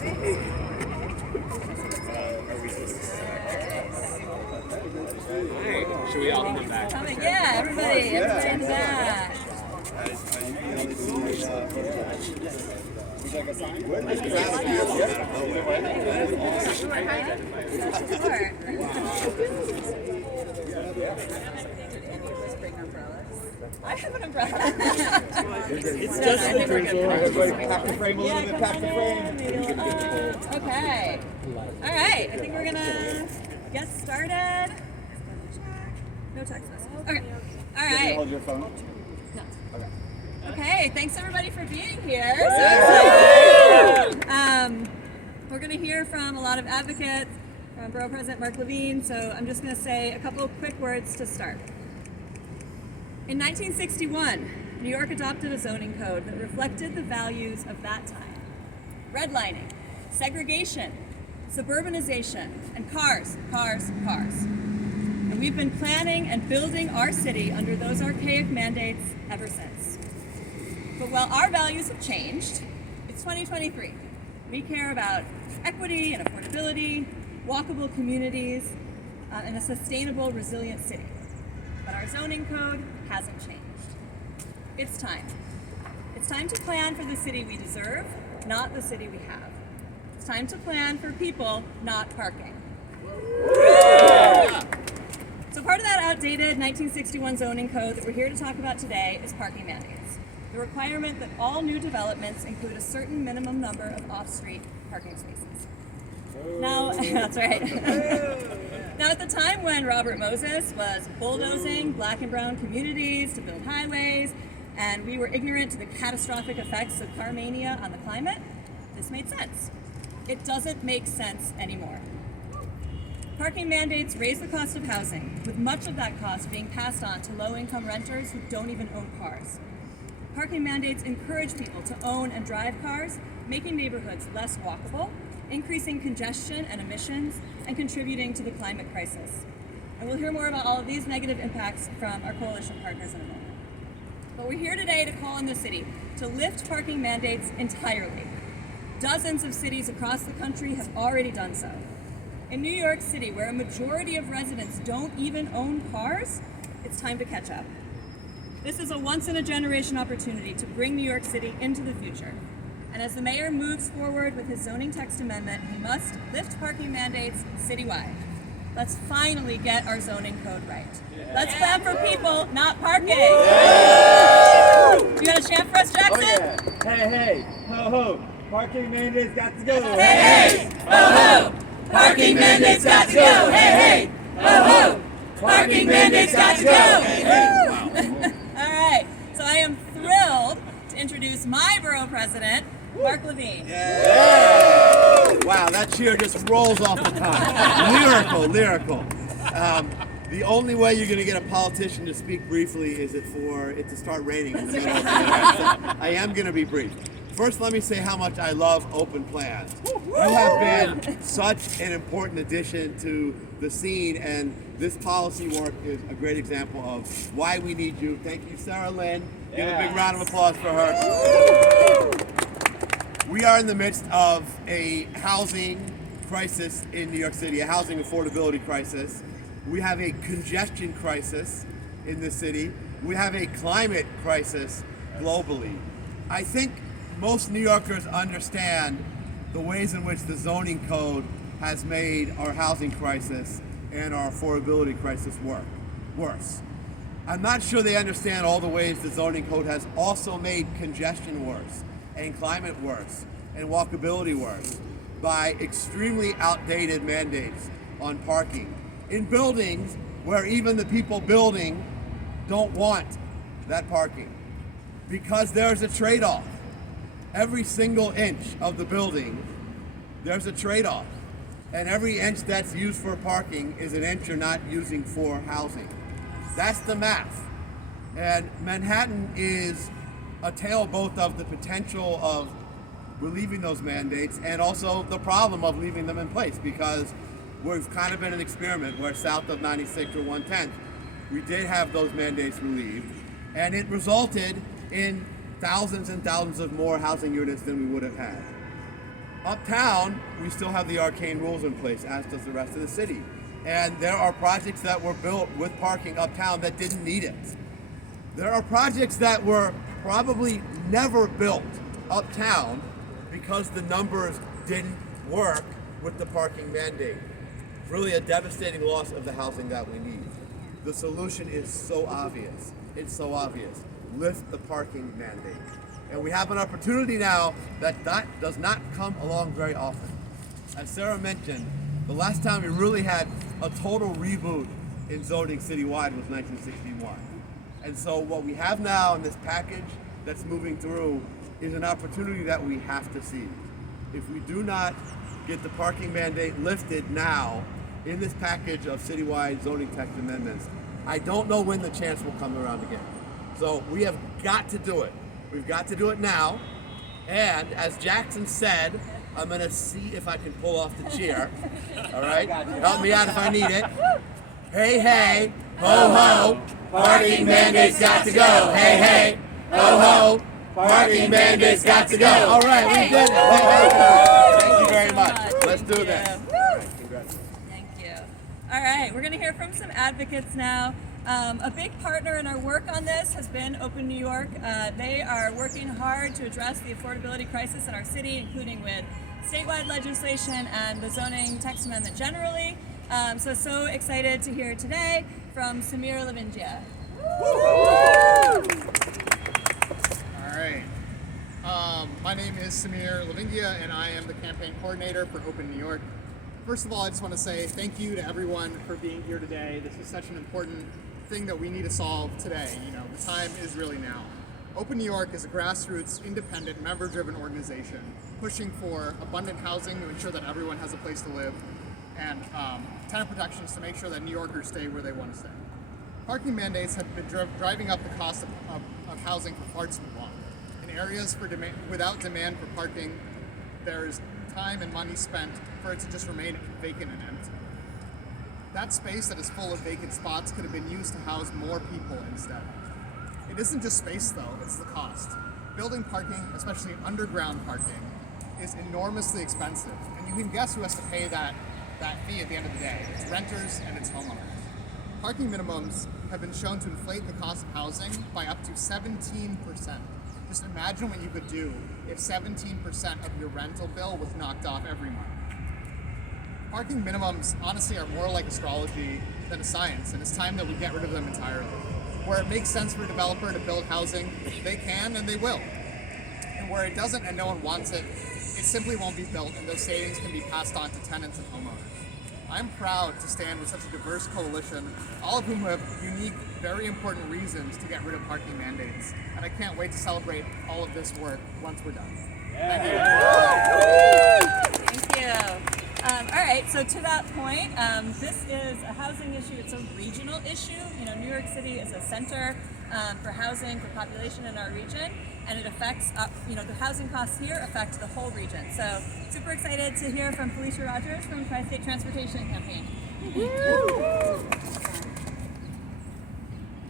Should we all come back? Yeah, everybody in the back. I have an umbrella. It's just the drink. Everybody pack the frame a little bit, pack the frame. Okay. All right, I think we're gonna get started. No text message. Okay. All right. Hold your phone. No. Okay. Okay, thanks everybody for being here. So excited. We're going to hear from a lot of advocates, from Borough President Mark Levine, so I'm just going to say a couple of quick words to start. In 1961, New York adopted a zoning code that reflected the values of that time. Redlining, segregation, suburbanization, and cars, cars, cars. And we've been planning and building our city under those archaic mandates ever since. But while our values have changed, it's 2023. We care about equity and affordability, walkable communities, and a sustainable, resilient city. But our zoning code hasn't changed. It's time. It's time to plan for the city we deserve, not the city we have. It's time to plan for people, not parking. So part of that outdated 1961 zoning code that we're here to talk about today is parking mandates. The requirement that all new developments include a certain minimum number of off-street parking spaces. Now, that's right. Now, at the time when Robert Moses was bulldozing black and brown communities to build highways, and we were ignorant to the catastrophic effects of car mania on the climate, this made sense. It doesn't make sense anymore. Parking mandates raise the cost of housing, with much of that cost being passed on to low-income renters who don't even own cars. Parking mandates encourage people to own and drive cars, making neighborhoods less walkable, increasing congestion and emissions, and contributing to the climate crisis. And we'll hear more about all of these negative impacts from our coalition partners in a moment. But we're here today to call on the city to lift parking mandates entirely. Dozens of cities across the country have already done so. In New York City, where a majority of residents don't even own cars, it's time to catch up. This is a once-in-a-generation opportunity to bring New York City into the future. And as the mayor moves forward with his zoning text amendment, he must lift parking mandates citywide. Let's finally get our zoning code right. Let's plan for people, not parking. You got a chant for us, Jackson? Oh, yeah. Hey, hey, ho, ho. Parking mandates got to go. Hey, hey, ho, ho. Parking mandates got to go. Hey, hey, ho, ho. Parking mandates got to go. Hey, hey. All right, so I am thrilled to introduce my borough president, Mark Levine. Yeah. Wow, that cheer just rolls off the tongue. Lyrical. The only way you're going to get a politician to speak briefly is for it to start raining in the middle of the night. So I am going to be brief. First, let me say how much I love open plans. You have been such an important addition to the scene, and this policy work is a great example of why we need you. Thank you, Sarah Lynn. Give a big round of applause for her. We are in the midst of a housing crisis in New York City, a housing affordability crisis. We have a congestion crisis in the city. We have a climate crisis globally. I think most New Yorkers understand the ways in which the zoning code has made our housing crisis and our affordability crisis worse. I'm not sure they understand all the ways the zoning code has also made congestion worse, and climate worse, and walkability worse by extremely outdated mandates on parking in buildings where even the people building don't want that parking, because there's a trade-off. Every single inch of the building, there's a trade-off. And every inch that's used for parking is an inch you're not using for housing. That's the math. And Manhattan is a tale both of the potential of relieving those mandates and also the problem of leaving them in place, because we've kind of been an experiment where south of 96 or 110th, we did have those mandates relieved, and it resulted in thousands and thousands of more housing units than we would have had. Uptown, we still have the arcane rules in place, as does the rest of the city. And there are projects that were built with parking uptown that didn't need it. There are projects that were probably never built uptown because the numbers didn't work with the parking mandate. It's really a devastating loss of the housing that we need. The solution is so obvious. It's so obvious. Lift the parking mandate. And we have an opportunity now that does not come along very often. As Sarah mentioned, the last time we really had a total reboot in zoning citywide was 1961. And so what we have now in this package that's moving through is an opportunity that we have to seize. If we do not get the parking mandate lifted now in this package of citywide zoning text amendments, I don't know when the chance will come around again. So we have got to do it. We've got to do it now. And as Jackson said, I'm going to see if I can pull off the cheer. All right? Help me out if I need it. Hey, hey, ho, ho, parking mandates got to go. Hey, hey, ho, ho, parking mandates got to go. All right, we did it. Thank you very much. Let's do this. Thank you. All right, we're going to hear from some advocates now. A big partner in our work on this has been Open New York. They are working hard to address the affordability crisis in our city, including with statewide legislation and the zoning text amendment generally. So excited to hear today from Samir Levingia. All right. My name is Samir Levingia, and I am the campaign coordinator for Open New York. First of all, I just want to say thank you to everyone for being here today. This is such an important thing that we need to solve today. You know, the time is really now. Open New York is a grassroots, independent, member-driven organization pushing for abundant housing to ensure that everyone has a place to live, and tenant protections to make sure that New Yorkers stay where they want to stay. Parking mandates have been driving up the cost of housing for far too long. In areas without demand for parking, there's time and money spent for it to just remain vacant and empty. That space that is full of vacant spots could have been used to house more people instead. It isn't just space though, it's the cost. Building parking, especially underground parking, is enormously expensive, and you can guess who has to pay that fee at the end of the day. It's renters and it's homeowners. Parking minimums have been shown to inflate the cost of housing by up to 17%. Just imagine what you could do if 17% of your rental bill was knocked off every month. Parking minimums honestly are more like astrology than a science, and it's time that we get rid of them entirely. Where it makes sense for a developer to build housing, they can and they will. And where it doesn't and no one wants it, it simply won't be built, and those savings can be passed on to tenants and homeowners. I'm proud to stand with such a diverse coalition, all of whom have unique, very important reasons to get rid of parking mandates. And I can't wait to celebrate all of this work once we're done. Thank you. Thank you. All right, so to that point, this is a housing issue. It's a regional issue. You know, New York City is a center for housing, for population in our region, and it affects, the housing costs here affect the whole region. So super excited to hear from Felicia Rogers from TriState Transportation Campaign.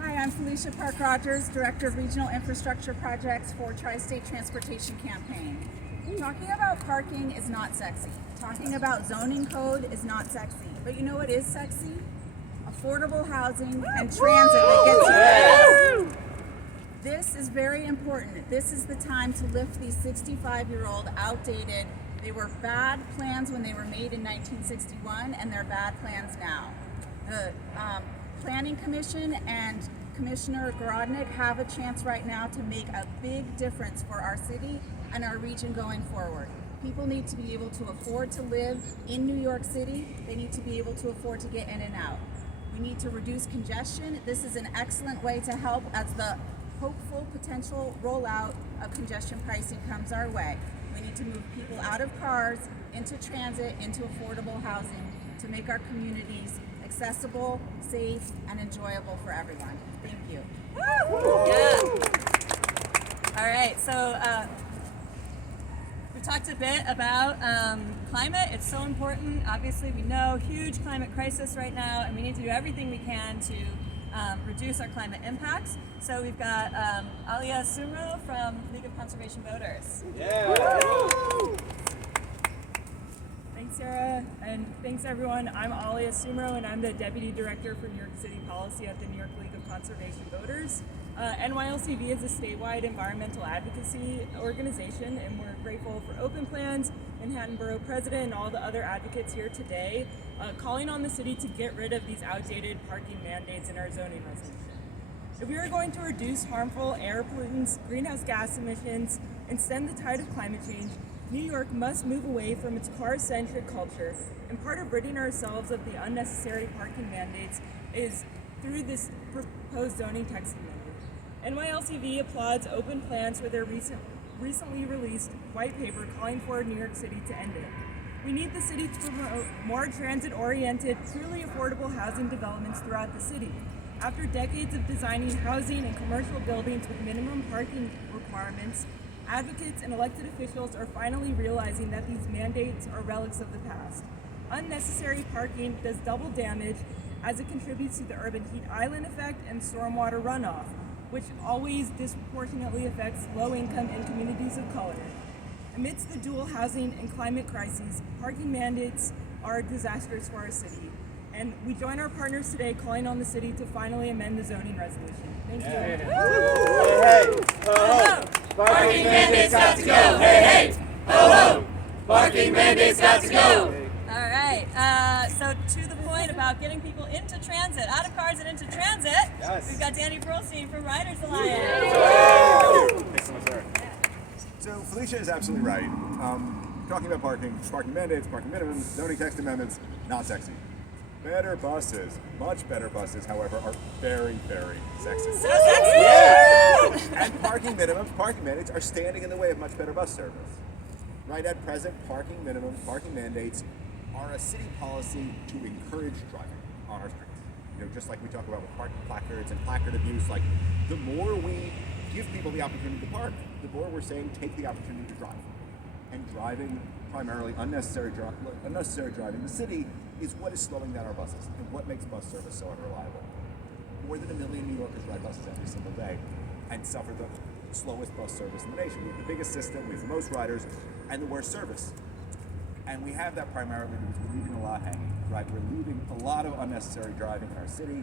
Hi, I'm Felicia Park Rogers, Director of Regional Infrastructure Projects for TriState Transportation Campaign. Talking about parking is not sexy. Talking about zoning code is not sexy. But you know what is sexy? Affordable housing and transit that gets you there. This is very important. This is the time to lift these 65-year-old outdated, they were bad plans when they were made in 1961, and they're bad plans now. The Planning Commission and Commissioner Gorodnick have a chance right now to make a big difference for our city and our region going forward. People need to be able to afford to live in New York City. They need to be able to afford to get in and out. We need to reduce congestion. This is an excellent way to help as the hopeful potential rollout of congestion pricing comes our way. We need to move people out of cars, into transit, into affordable housing to make our communities accessible, safe, and enjoyable for everyone. Thank you. Yeah. All right, so we talked a bit about climate. It's so important. Obviously, we know huge climate crisis right now, and we need to do everything we can to reduce our climate impacts. So we've got Alia Sumro from League of Conservation Voters. Yeah. Thanks everyone. I'm Alia Sumro and I'm the Deputy Director for New York City Policy at the New York League of Conservation Voters. NYLCV is a statewide environmental advocacy organization, and we're grateful for Open Plans, Manhattan Borough President, and all the other advocates here today, calling on the city to get rid of these outdated parking mandates in our zoning resolution. If we are going to reduce harmful air pollutants, greenhouse gas emissions, and stem the tide of climate change, New York must move away from its car-centric culture, and part of ridding ourselves of the unnecessary parking mandates is through this proposed zoning text amendment. NYLCV applauds Open Plans for their recently released white paper calling for New York City to end it. We need the city to promote more transit-oriented, truly affordable housing developments throughout the city. After decades of designing housing and commercial buildings with minimum parking requirements, advocates and elected officials are finally realizing that these mandates are relics of the past. Unnecessary parking does double damage as it contributes to the urban heat island effect and stormwater runoff, which always disproportionately affects low-income and communities of color. Amidst the dual housing and climate crises, parking mandates are disastrous for our city. And we join our partners today calling on the city to finally amend the zoning resolution. Thank you. Hey, ho, ho. Parking mandates got to go. Hey, hey, ho, ho. Parking mandates got to go. All right, so to the point about getting people into transit, out of cars and into transit, we've got Danny Perlstein from Riders Alliance. Thanks so much, Sarah. So Felicia is absolutely right. Talking about parking mandates, parking minimums, zoning text amendments, not sexy. Better buses, much better buses, however, are very, very sexy. So sexy! Yeah! And parking minimums, parking mandates are standing in the way of much better bus service. Right at present, parking minimums, parking mandates are a city policy to encourage driving on our streets. You know, just like we talk about with parking placards and placard abuse, like the more we give people the opportunity to park, the more we're saying take the opportunity to drive. And driving, primarily unnecessary driving in the city, is what is slowing down our buses and what makes bus service so unreliable. More than 1 million New Yorkers ride buses every single day and suffer the slowest bus service in the nation. We have the biggest system, we have the most riders, and the worst service. And we have that primarily because we're leaving a lot hanging, right? We're leaving a lot of unnecessary driving in our city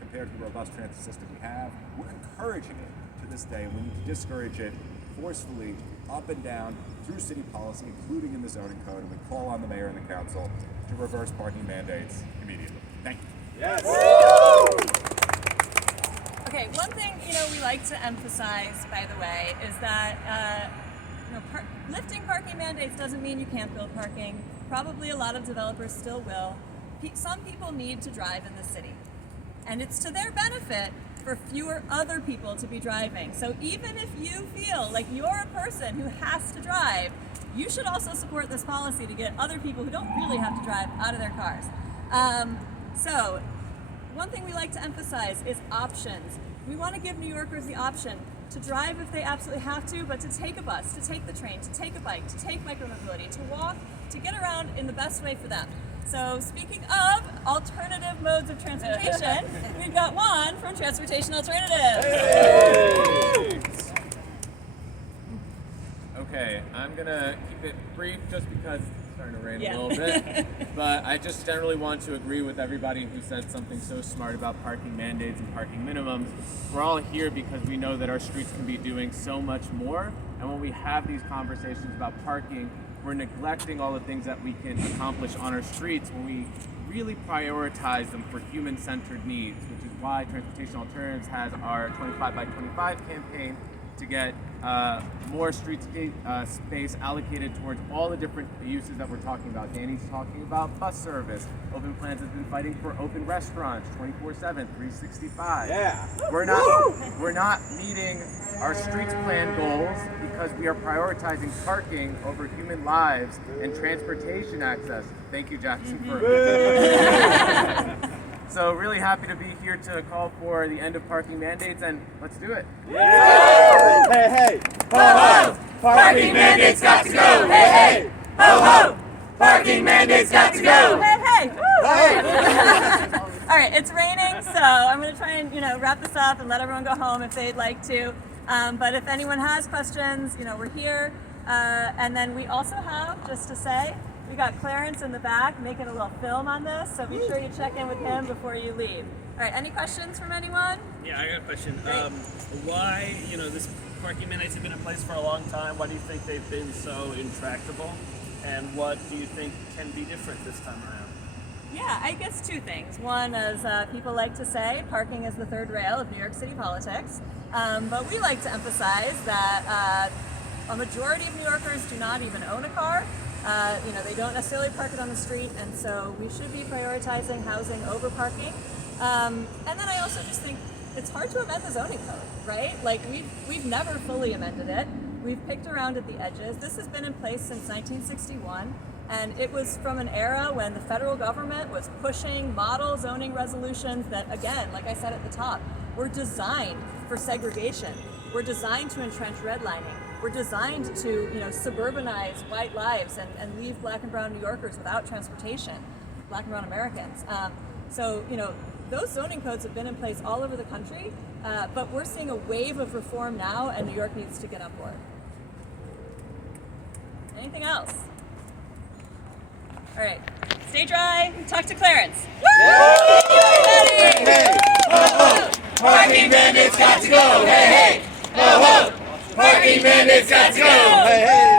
compared to the robust transit system we have. We're encouraging it to this day, and we need to discourage it forcefully up and down through city policy, including in the zoning code, and we call on the mayor and the council to reverse parking mandates immediately. Thank you. Yes. Okay, one thing we like to emphasize, by the way, is that lifting parking mandates doesn't mean you can't build parking. Probably a lot of developers still will. Some people need to drive in the city, and it's to their benefit for fewer other people to be driving. So even if you feel like you're a person who has to drive, you should also support this policy to get other people who don't really have to drive out of their cars. So one thing we like to emphasize is options. We want to give New Yorkers the option to drive if they absolutely have to, but to take a bus, to take the train, to take a bike, to take micromobility, to walk, to get around in the best way for them. So speaking of alternative modes of transportation, we've got one from Transportation Alternatives. Hey! Okay, I'm gonna keep it brief just because it's starting to rain a little bit. But I just generally want to agree with everybody who said something so smart about parking mandates and parking minimums. We're all here because we know that our streets can be doing so much more. And when we have these conversations about parking, we're neglecting all the things that we can accomplish on our streets when we really prioritize them for human-centered needs, which is why Transportation Alternatives has our 25 by 25 campaign to get more streetscape space allocated towards all the different uses that we're talking about. Danny's talking about bus service. Open Plans has been fighting for open restaurants, 24/7, 365. Yeah. We're not meeting our streets plan goals because we are prioritizing parking over human lives and transportation access. Thank you, Jackson, for. So really happy to be here to call for the end of parking mandates, and let's do it. Yeah. Hey, hey, ho, ho. Parking mandates got to go. Hey, hey, ho, ho. Parking mandates got to go. Hey, hey. Woo. All right, it's raining, so I'm going to try and wrap this up and let everyone go home if they'd like to. But if anyone has questions, we're here. And then we also have, just to say, We got Clarence in the back making a little film on this, so be sure you check in with him before you leave. All right, any questions from anyone? Yeah, I got a question. Great. Why, this parking mandates have been in place for a long time. Why do you think they've been so intractable? And what do you think can be different this time around? Yeah, I guess two things. One, as people like to say, parking is the third rail of New York City politics. But we like to emphasize that a majority of New Yorkers do not even own a car. They don't necessarily park it on the street, and so we should be prioritizing housing over parking. And then I also just think it's hard to amend the zoning code, right? Like we've never fully amended it. We've picked around at the edges. This has been in place since 1961, and it was from an era when the federal government was pushing model zoning resolutions that, again, like I said at the top, were designed for segregation. We're designed to entrench redlining. We're designed to, suburbanize white lives and leave Black and brown New Yorkers without transportation, Black and brown Americans. Those zoning codes have been in place all over the country, but we're seeing a wave of reform now, and New York needs to get on board. Anything else? All right, stay dry. Talk to Clarence. Hey, ho, ho. Parking mandates got to go. Hey, hey, ho, ho. Parking mandates got to go. Hey, hey.